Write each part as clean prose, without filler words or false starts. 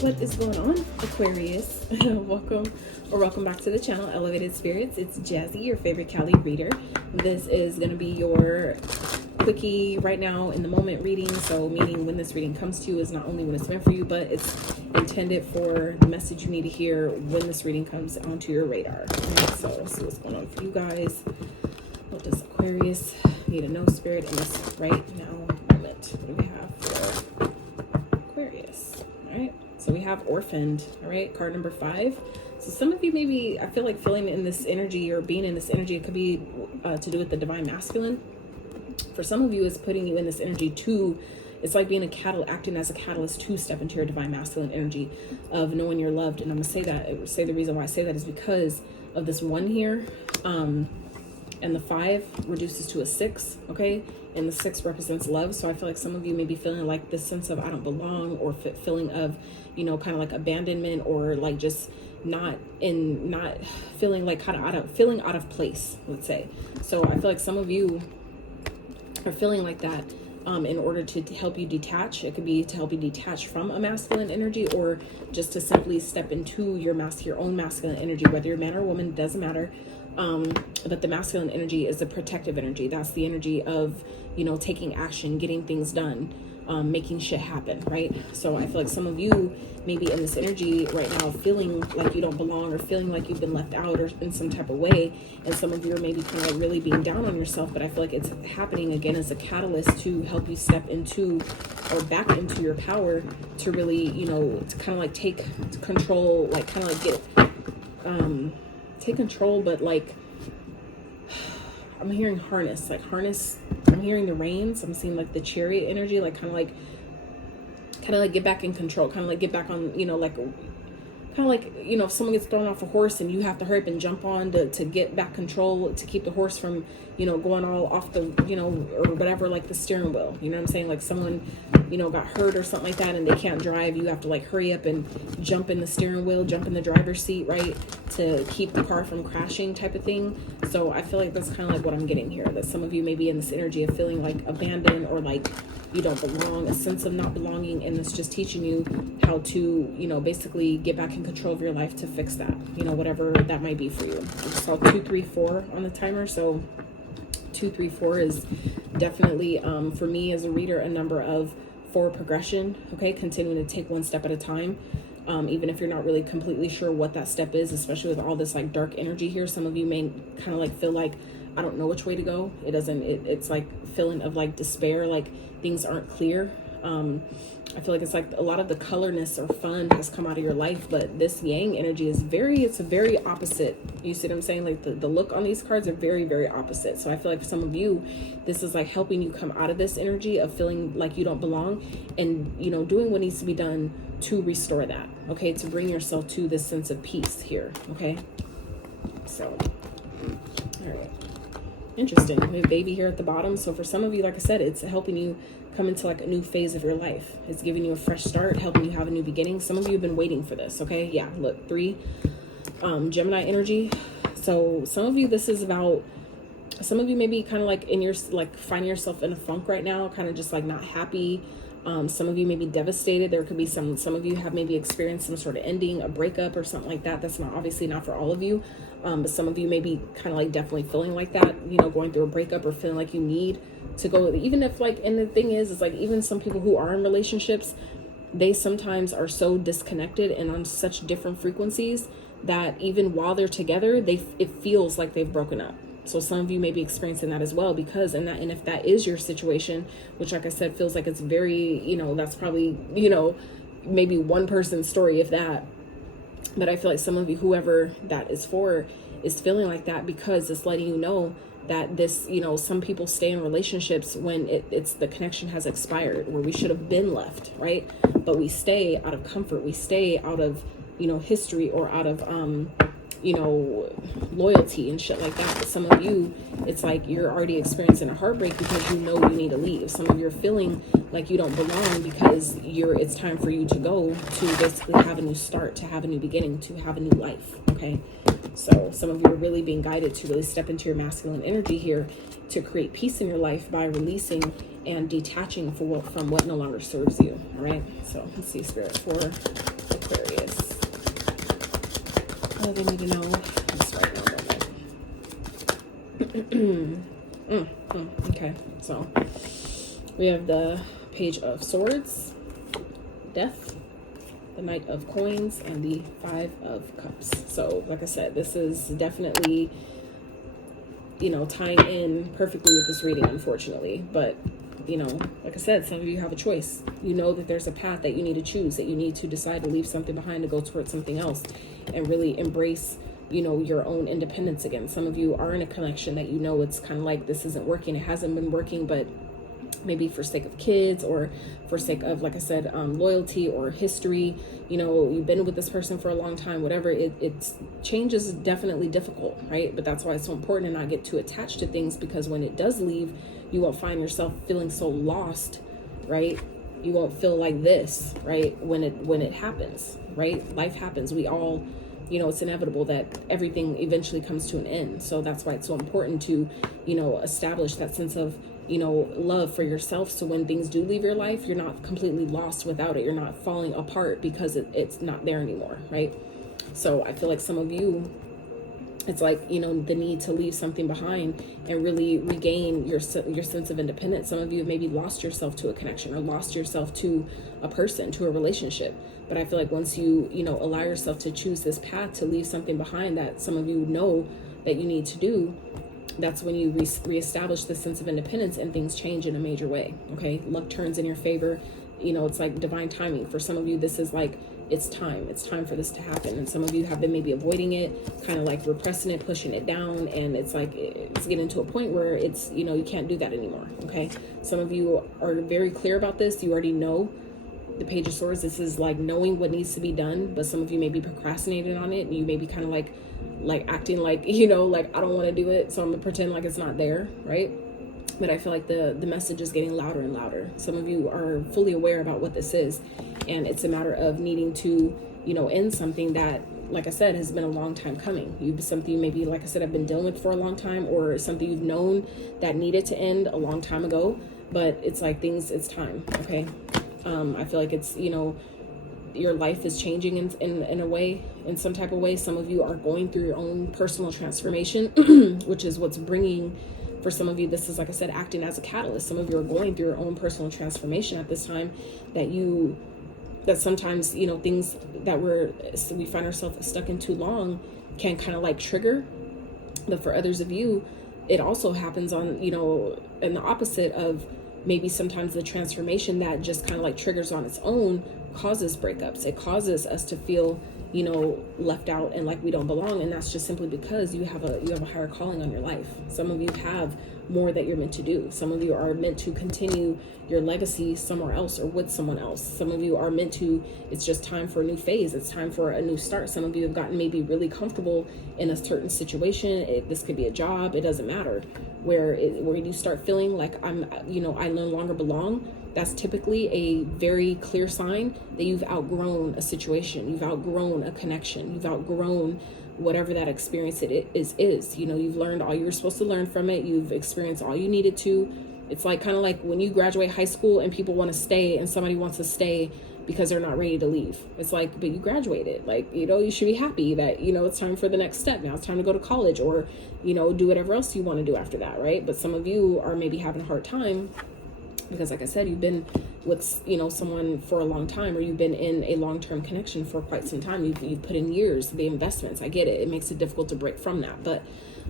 What is going on, Aquarius? welcome back to the channel, Elevated Spirits. It's Jazzy, your favorite Cali reader. This is going to be your quickie right now in the moment reading. So meaning when this reading comes to you is not only when it's meant for you, but it's intended for the message you need to hear when this reading comes onto your radar. Okay, so let's see what's going on for you guys. What does Aquarius need to know, Spirit, in this right now moment? What do we have for Aquarius? All right, so we have orphaned. All right, card number 5. So some of you maybe, I feel like feeling in this energy or being in this energy, it could be to do with the divine masculine. For some of you, it's putting you in this energy to, it's like being acting as a catalyst to step into your divine masculine energy of knowing you're loved. And I'm gonna say the reason why I say that is because of this 1 here, and the 5 reduces to a 6, okay? And the 6 represents love. So I feel like some of you may be feeling like this sense of I don't belong, or feeling of, you know, kind of like abandonment, or like just not feeling like kind of feeling out of place, let's say. So I feel like some of you are feeling like that in order to help you detach. It could be to help you detach from a masculine energy, or just to simply step into your own masculine energy, whether you're man or woman, doesn't matter. But the masculine energy is the protective energy. That's the energy of, you know, taking action, getting things done, making shit happen, right? So I feel like some of you may be in this energy right now feeling like you don't belong, or feeling like you've been left out or in some type of way. And some of you are maybe kind of like really being down on yourself, but I feel like it's happening again as a catalyst to help you step into or back into your power to really, you know, to kind of like take control, like kind of like take control, but like I'm hearing harness. I'm hearing the reins. I'm seeing like the chariot energy, like kind of like get back in control, kind of like get back on, you know, like kind of like, you know, if someone gets thrown off a horse and you have to hurry up and jump on to get back control, to keep the horse from, you know, going all off the, you know, or whatever, like the steering wheel, you know what I'm saying? Like someone, you know, got hurt or something like that and they can't drive, you have to like hurry up and jump in the steering wheel, jump in the driver's seat, right, to keep the car from crashing, type of thing. So I feel like that's kind of like what I'm getting here, that some of you may be in this energy of feeling like abandoned, or like you don't belong, a sense of not belonging, and it's just teaching you how to, you know, basically get back in control of your life to fix that, you know, whatever that might be for you. I saw 2, 3, 4 on the timer, so 2, 3, 4 is definitely for me as a reader a number of forward progression, okay, continuing to take one step at a time, even if you're not really completely sure what that step is, especially with all this like dark energy here. Some of you may kind of like feel like I don't know which way to go. It's like feeling of like despair, like things aren't clear. I feel like it's like a lot of the colorness or fun has come out of your life, but this yang energy is it's a very opposite. You see what I'm saying? Like the look on these cards are very, very opposite. So I feel like for some of you, this is like helping you come out of this energy of feeling like you don't belong, and, you know, doing what needs to be done to restore that, okay, to bring yourself to this sense of peace here, okay? So, all right. Interesting. We have baby here at the bottom. So for some of you, like I said, it's helping you come into like a new phase of your life. It's giving you a fresh start, helping you have a new beginning. Some of you have been waiting for this, okay? Yeah, look, 3, Gemini energy. So some of you, this is about, some of you may be kind of like in your, like finding yourself in a funk right now, kind of just like not happy. Some of you may be devastated. There could be some of you have maybe experienced some sort of ending, a breakup or something like that. That's not, obviously not for all of you. But some of you may be kind of like definitely feeling like that, you know, going through a breakup or feeling like you need to go, even if like, and the thing is like even some people who are in relationships, they sometimes are so disconnected and on such different frequencies that even while they're together, it feels like they've broken up. So some of you may be experiencing that as well, because and if that is your situation, which like I said, feels like it's very, you know, that's probably, you know, maybe one person's story, if that. But I feel like some of you, whoever that is for, is feeling like that because it's letting you know that this, you know, some people stay in relationships when it's the connection has expired, where we should have been left, right? But we stay out of comfort. We stay out of, you know, history, or out of, you know, loyalty and shit like that. But some of you, it's like you're already experiencing a heartbreak because you know you need to leave. Some of you are feeling like you don't belong because it's time for you to go, to basically have a new start, to have a new beginning, to have a new life, okay? So some of you are really being guided to really step into your masculine energy here to create peace in your life by releasing and detaching from what no longer serves you, all right? So let's see, Spirit, for Aquarius. What do they need to know? That's right now. Okay, so we have the Page of Swords, Death, the Knight of Coins, and the Five of Cups. So like I said, this is definitely, you know, tying in perfectly with this reading, unfortunately. But, you know, like I said, some of you have a choice. You know that there's a path that you need to choose, that you need to decide to leave something behind to go towards something else and really embrace, you know, your own independence again. Some of you are in a connection that, you know, it's kind of like this isn't working. It hasn't been working, but maybe for sake of kids or for sake of, like I said, loyalty or history, you know, you've been with this person for a long time, whatever, it's change is definitely difficult, right? But that's why it's so important to not get too attached to things, because when it does leave, you won't find yourself feeling so lost, right? You won't feel like this, right? When it happens, right? Life happens. We all, you know, it's inevitable that everything eventually comes to an end. So that's why it's so important to, you know, establish that sense of, you know, love for yourself. So when things do leave your life, you're not completely lost without it. You're not falling apart because it's not there anymore, right? So I feel like some of you, it's like, you know, the need to leave something behind and really regain your sense of independence. Some of you have maybe lost yourself to a connection or lost yourself to a person, to a relationship. But I feel like once you know, allow yourself to choose this path to leave something behind that some of you know that you need to do, that's when you reestablish the sense of independence and things change in a major way. Okay, luck turns in your favor. You know, it's like divine timing. For some of you, this is like, it's time for this to happen. And some of you have been maybe avoiding it, kind of like repressing it, pushing it down, and it's like it's getting to a point where it's, you know, you can't do that anymore. Okay, some of you are very clear about this. You already know the Page of Swords. This is like knowing what needs to be done, but some of you may be procrastinating on it, and you may be kind of like acting like, you know, like, I don't want to do it, so I'm gonna pretend like it's not there, right? But I feel like the message is getting louder and louder. Some of you are fully aware about what this is, and it's a matter of needing to, you know, end something that, like I said, has been a long time coming. Something you maybe, like I said, I've been dealing with for a long time, or something you've known that needed to end a long time ago, but it's like it's time, okay? I feel like it's, you know, your life is changing in a way, in some type of way. Some of you are going through your own personal transformation, which is what's bringing, for some of you, this is, like I said, acting as a catalyst. Some of you are going through your own personal transformation at this time, that sometimes, you know, things that we find ourselves stuck in too long can kind of like trigger. But for others of you, it also happens on, you know, in the opposite of maybe sometimes the transformation that just kind of like triggers on its own causes breakups. It causes us to feel, you know, left out and like we don't belong, and that's just simply because you have a higher calling on your life. Some of you have more that you're meant to do. Some of you are meant to continue your legacy somewhere else or with someone else. Some of you are meant to, it's just time for a new phase. It's time for a new start. Some of you have gotten maybe really comfortable in a certain situation. This could be a job, it doesn't matter, where you start feeling like I no longer belong. That's typically a very clear sign that you've outgrown a situation, you've outgrown a connection, you've outgrown whatever that experience is. You know, you've learned all you were supposed to learn from it. You've experienced all you needed to. It's like kind of like when you graduate high school and people want to stay and somebody wants to stay because they're not ready to leave. It's like, but you graduated. Like, you know, you should be happy that, you know, it's time for the next step. Now it's time to go to college or, you know, do whatever else you want to do after that, right? But some of you are maybe having a hard time because, like I said, you've been with, you know, someone for a long time, or you've been in a long-term connection for quite some time. You've put in years, the investments. I get it. It makes it difficult to break from that. But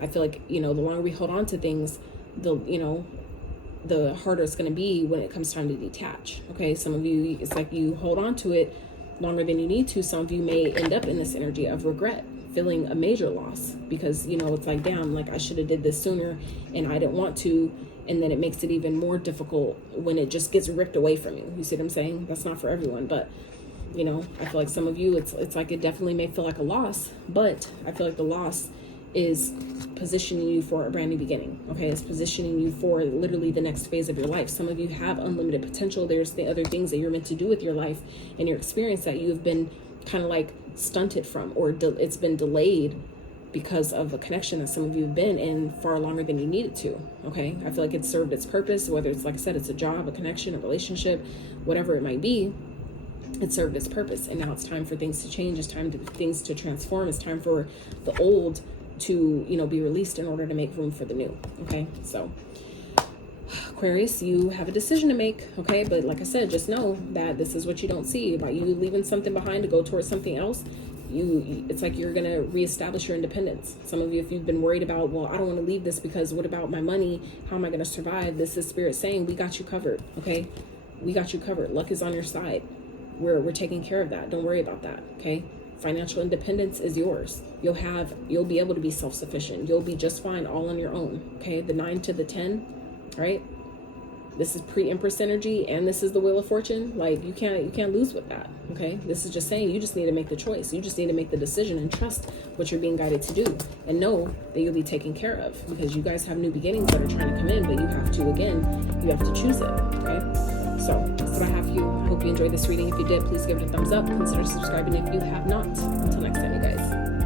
I feel like, you know, the longer we hold on to things, the harder it's going to be when it comes time to detach. Okay, some of you, it's like you hold on to it longer than you need to. Some of you may end up in this energy of regret, feeling a major loss because, you know, it's like, damn, like I should have did this sooner and I didn't want to. And then it makes it even more difficult when it just gets ripped away from you. You see what I'm saying? That's not for everyone, but, you know, I feel like some of you, it's like it definitely may feel like a loss, but I feel like the loss is positioning you for a brand new beginning. Okay, it's positioning you for literally the next phase of your life. Some of you have unlimited potential. There's the other things that you're meant to do with your life and your experience that you have been kind of like stunted from, or it's been delayed because of a connection that some of you have been in far longer than you needed to. Okay, I feel like it's served its purpose, whether it's, like I said, it's a job, a connection, a relationship, whatever it might be. it served its purpose, and now it's time for things to change. It's time for things to transform. It's time for the old to, you know, be released in order to make room for the new. Okay, so Aquarius, you have a decision to make. Okay, but like I said, just know that this is what you don't see about you leaving something behind to go towards something else. It's like you're going to reestablish your independence. Some of you, if you've been worried about, well, I don't want to leave this because what about my money? How am I going to survive? This is Spirit saying, we got you covered. Okay, we got you covered. Luck is on your side. We're taking care of that. Don't worry about that. Okay, financial independence is yours. You'll be able to be self-sufficient. You'll be just fine all on your own. Okay, the 9 to the 10, right? This is pre-Empress energy, and this is the Wheel of Fortune. Like, you can't lose with that. Okay, this is just saying you just need to make the choice. You just need to make the decision and trust what you're being guided to do, and know that you'll be taken care of, because you guys have new beginnings that are trying to come in, but you have to choose it. Okay, so that's what I have for you. I hope you enjoyed this reading. If you did, please give it a thumbs up. Consider subscribing if you have not. Until next time, you guys.